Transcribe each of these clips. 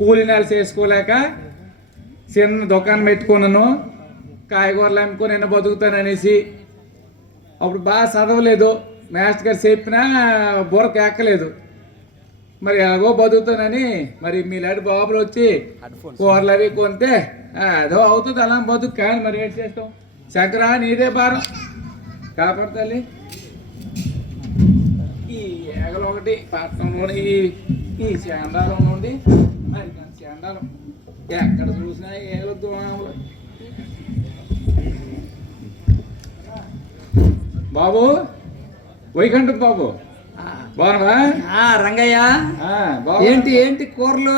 కూలి నెల చేసుకోలేక చిన్న దుకాణం పెట్టుకున్నాను, కాయగూరలు అమ్ముకొని నిన్న బతుకుతాననేసి. అప్పుడు బాగా చదవలేదు, మాస్టర్ గారు చెప్పినా బుర్రకు ఎక్కలేదు. మరి ఎలాగో బతుకుతానని మరి మీలాంటి బాబులు వచ్చి కూరలు అవి కొంటే అదో అవుతుంది, అలా బతుకు. కానీ మరి ఏం చేస్తాం, శంకరా నీదే భారం కాపాడతాలి. ఈ ఏగలు ఒకటి పట్టణంలో ఈ శాండాలం నుండి మరి శాండాలం ఎక్కడ చూసినా ఏగలు దూరాములు. బాబు వైకుంఠం బాబు బాగున్నావా? రంగయ్య ఏంటి ఏంటి కూరలు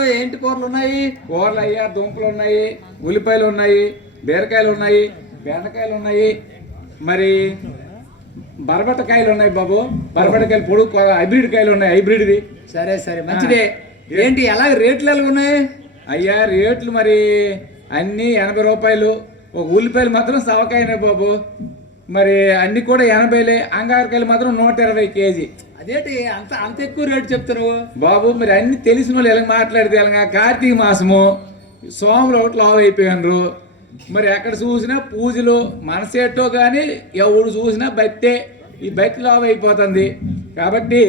ఉన్నాయి? కూరలు అయ్యా దుంపలు ఉన్నాయి, ఉల్లిపాయలు ఉన్నాయి, బీరకాయలు ఉన్నాయి, బెండకాయలు ఉన్నాయి, మరి బరబట్టకాయలు ఉన్నాయి బాబు. బరబట్టకాయలు పొడుగు హైబ్రిడ్ కాయలు ఉన్నాయి, హైబ్రిడ్వి. సరే సరే మంచిదే. ఏంటి ఎలా రేట్లు ఎలా ఉన్నాయి? అయ్యా రేట్లు మరి అన్నీ 80 రూపాయలు. ఒక ఉల్లిపాయలు మాత్రం సవకాయనే బాబు. మరి అన్ని కూడా 80లే. అంగారకాయలు మాత్రం 120 కేజీ. అదేంటి అంత అంత ఎక్కువ రేటు చెప్తున్నావు బాబు? మరి అన్ని తెలిసిన వాళ్ళు ఎలా మాట్లాడితే ఎలాగా? కార్తీక మాసము, సోమరు ఒకటి లావు అయిపోయినరు. మరి ఎక్కడ చూసినా పూజలు మనసేటో కానీ ఎవడు చూసినా బట్టే. ఈ బట్టి లావు అయిపోతుంది. కాబట్టి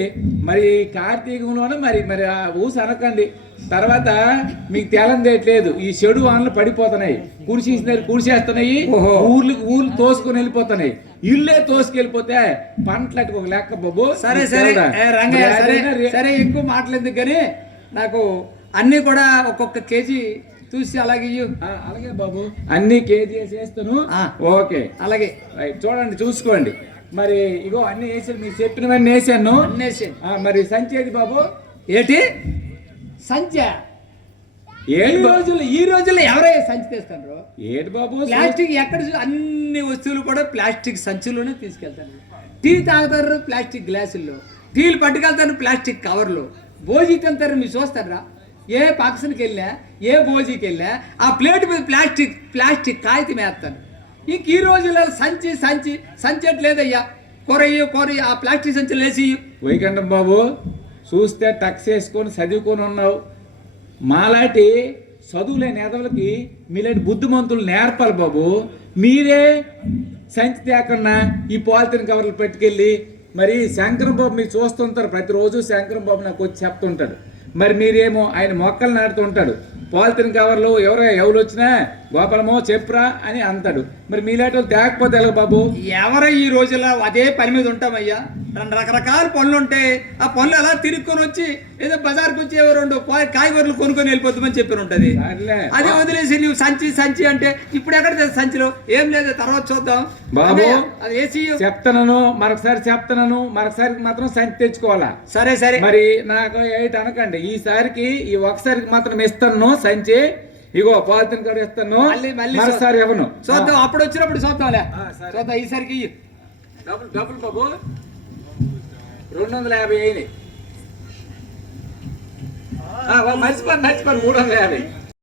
మరి కార్తీకంలోనే మరి మరి ఆ ఊసి అనకండి. తర్వాత మీకు తెలందేయట్లేదు, ఈ చెడు వానలు పడిపోతున్నాయి, కుడిసేస్తున్నాయి, ఊర్లు తోసుకొని వెళ్ళిపోతున్నాయి, ఇల్లే తోసుకెళ్ళిపోతే పంటలకు ఒక లెక్క బాబు. సరే సరే రంగయ్య, సరే సరే ఎక్కువ మాట్లాడేందుకు కానీ నాకు అన్ని కూడా ఒక్కొక్క కేజీ చూసి అలాగే అలాగే బాబు, అన్ని కేజీ వేసేస్తాను. ఓకే అలాగే చూడండి, చూసుకోండి. మరి ఇగో అన్ని వేసాను, మీరు చెప్పినవన్నీ వేసాను. మరి సంచి ఏది బాబు? ఏంటి సంచ? ఈ రోజుల్లో ఎవరైనా సంచి తెస్తారు? ఏంటి బాబు ప్లాస్టిక్ ఎక్కడ అన్ని వస్తువులు కూడా ప్లాస్టిక్ సంచుల్లోనే తీసుకెళ్తారు. టీ తాగుతారు ప్లాస్టిక్ గ్లాసుల్లో, టీలు పట్టుకెళ్తారు ప్లాస్టిక్ కవర్లు, భోజీ తింటారు. మీరు చూస్తారా? ఏ ఫంక్షన్కి వెళ్ళా, ఏ భోజీకి వెళ్ళా ఆ ప్లేట్ మీద ప్లాస్టిక్ కాగితం వేస్తాను. ఇంక ఈ రోజుల్లో సంచి సంచి సంచట్లేదయ్యా. కూర ఆ ప్లాస్టిక్ సంచులు వేసి. వైకంఠం బాబు చూస్తే టక్స్ వేసుకొని చదువుకొని ఉన్నావు. మాలాంటి చదువులేని ఎదవులకి మీలాంటి బుద్ధిమంతులు నేర్పాలి బాబు. మీరే సంచి తేకుండా ఈ పాలిథిన్ కవర్లు పెట్టుకెళ్ళి మరి శంకరం బాబు మీరు చూస్తుంటారు, ప్రతిరోజు శంకరం బాబు నాకు వచ్చి చెప్తుంటాడు. మరి మీరేమో ఆయన మొక్కలు నాటుతుంటాడు, పాలిథిన్ కవర్లు ఎవరు వచ్చినా గోపాలమో చెప్పురా అని అంటాడు. మరి మీలాంటి వాళ్ళు తేకపోతే ఎలా బాబు? ఎవరో ఈ రోజుల్లో అదే పని మీద ఉంటామయ్యా. రకరకాల పనులు ఉంటాయి. ఆ పనులు అలా తిరుక్కొని వచ్చి ఏదో బజార్కి వచ్చి 2 కాయగూరలు కొనుక్కొని వెళ్ళిపోతామని చెప్పి ఉంటుంది. అది వదిలేసి నువ్వు సంచి అంటే ఇప్పుడు ఎక్కడ సంచిలో ఏం లేదు, తర్వాత చూద్దాం బాబు. అది వేసి చెప్తాను, మరొకసారి మాత్రం సంచి తెచ్చుకోవాలా? సరే సరే. మరి నాకు ఏంటి అనకండి, ఈసారికి ఈ ఒకసారికి మాత్రం ఇస్తాను సంచి. ఇగో పాలిథిన్ కూడా ఇస్తాను, మరోసారి ఇవ్వను. చూద్దాం, అప్పుడు వచ్చినప్పుడు చూద్దాంలే. చూద్దాం ఈసారికి డబ్బులు బాబు 250 అయినాయి. మర్చిపోను 350.